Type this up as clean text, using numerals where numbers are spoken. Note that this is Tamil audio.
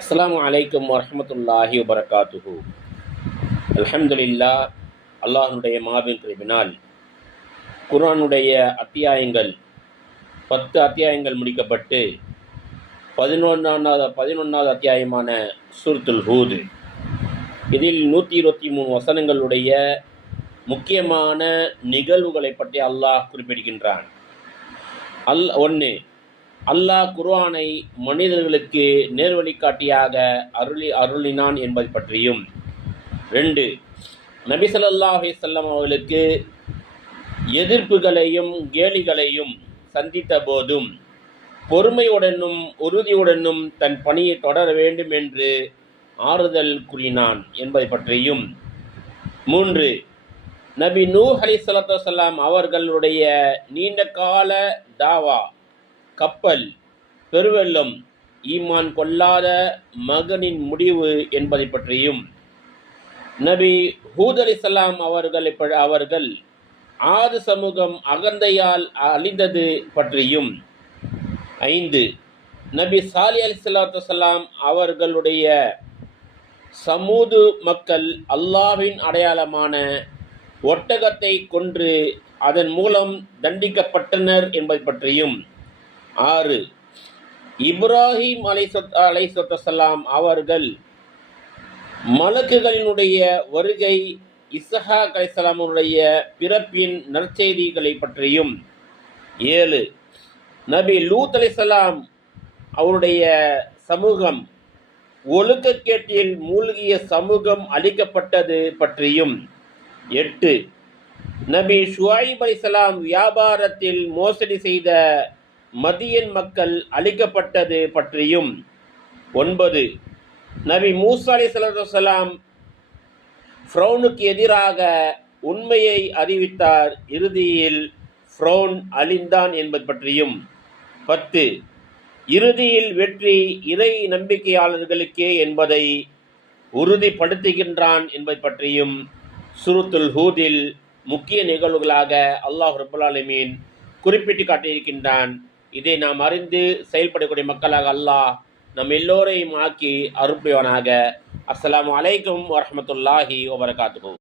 அஸ்ஸலாமு அலைக்கும் வரஹ்மத்துல்லாஹி வபரகாத்துஹு. அல்ஹம்துலில்லாஹ். அல்லாஹ்வுடைய மாபெரும் கிருபையினால் குர்ஆனுடைய அத்தியாயங்கள் 10 அத்தியாயங்கள் முடிக்கப்பட்டு 11வது அத்தியாயமான சூரத்துல் ஹூத், இதில் 123 வசனங்களுடைய முக்கியமான நிகழ்வுகளை பற்றி அல்லாஹ் குறிப்பிடுகின்றான். 1. அல்லாஹ் குர்ஆனை மனிதர்களுக்கு நேர்வழிகாட்டியாக அருளினான் என்பதை பற்றியும். 2. நபி ஸல்லல்லாஹு அலைஹி வஸல்லம் அவர்களுக்கு எதிர்ப்புகளையும் கேலிகளையும் சந்தித்த போதும் பொறுமையுடனும் உறுதியுடனும் தன் பணியை தொடர வேண்டும் என்று ஆறுதல் கூறினான் என்பதை பற்றியும். 3. நபி நூஹ் அலைஹிஸ்ஸலாத்து வஸ்ஸலாம் அவர்களுடைய நீண்ட கால தாவா, கப்பல், பெருவெள்ளம், ஈமான் கொள்ளாத மகனின் முடிவு என்பதை பற்றியும். நபி ஹூத் அலைஹிஸ்ஸலாம் அவர்கள் ஆது சமூகம் அகந்தையால் அழிந்தது பற்றியும். 5. நபி சாலிஹ் அலைஹிஸ்ஸலாத்து வஸ்ஸலாம் அவர்களுடைய சமூது மக்கள் அல்லாஹ்வின் அடையாளமான ஒட்டகத்தை கொன்று அதன் மூலம் தண்டிக்கப்பட்டனர் என்பதை பற்றியும். 6. இப்ராஹிம் அலைஹிஸ்ஸலாத்து வஸ்ஸலாம் அவர்கள் மலக்குகளினுடைய வருகை, இஸ்ஹாக் அலைஹிஸ்ஸலாமுடைய பிறப்பின் நற்செய்திகளை பற்றியும். 7. நபி லூத் அலைஹிஸ்ஸலாம் அவருடைய சமூகம் ஒழுக்கக்கேட்டில் மூழ்கிய சமூகம் அழிக்கப்பட்டது பற்றியும். 8. நபி ஷுஐப் அலைஹிஸ்ஸலாம் வியாபாரத்தில் மோசடி செய்த மதியன் மக்கள் அழிக்கப்பட்டது பற்றியும். 9. நபி மூசா அலைஹிஸ்ஸலாத்து வஸ்ஸலாம் ஃபிரௌனுக்கு எதிராக உண்மையை அறிவித்தார், இறுதியில் ஃபிரௌன் அழிந்தான் என்பது பற்றியும். 10. இறுதியில் வெற்றி இறை நம்பிக்கையாளர்களுக்கே என்பதை உறுதிப்படுத்துகின்றான் என்பதை பற்றியும் சூரத்துல் ஹூதில் முக்கிய நிகழ்வுகளாக அல்லாஹ் ரப்பல் ஆலமீன் குறிப்பிட்டு காட்டியிருக்கின்றான். இதை நாம் அறிந்து செயல்படக்கூடிய மக்களாக அல்லாஹ் நம் எல்லோரையும் ஆக்கி அருள்புரிவானாக. அஸ்ஸலாமு அலைக்கும் வரஹ்மத்துல்லாஹி வபரகாத்துஹு.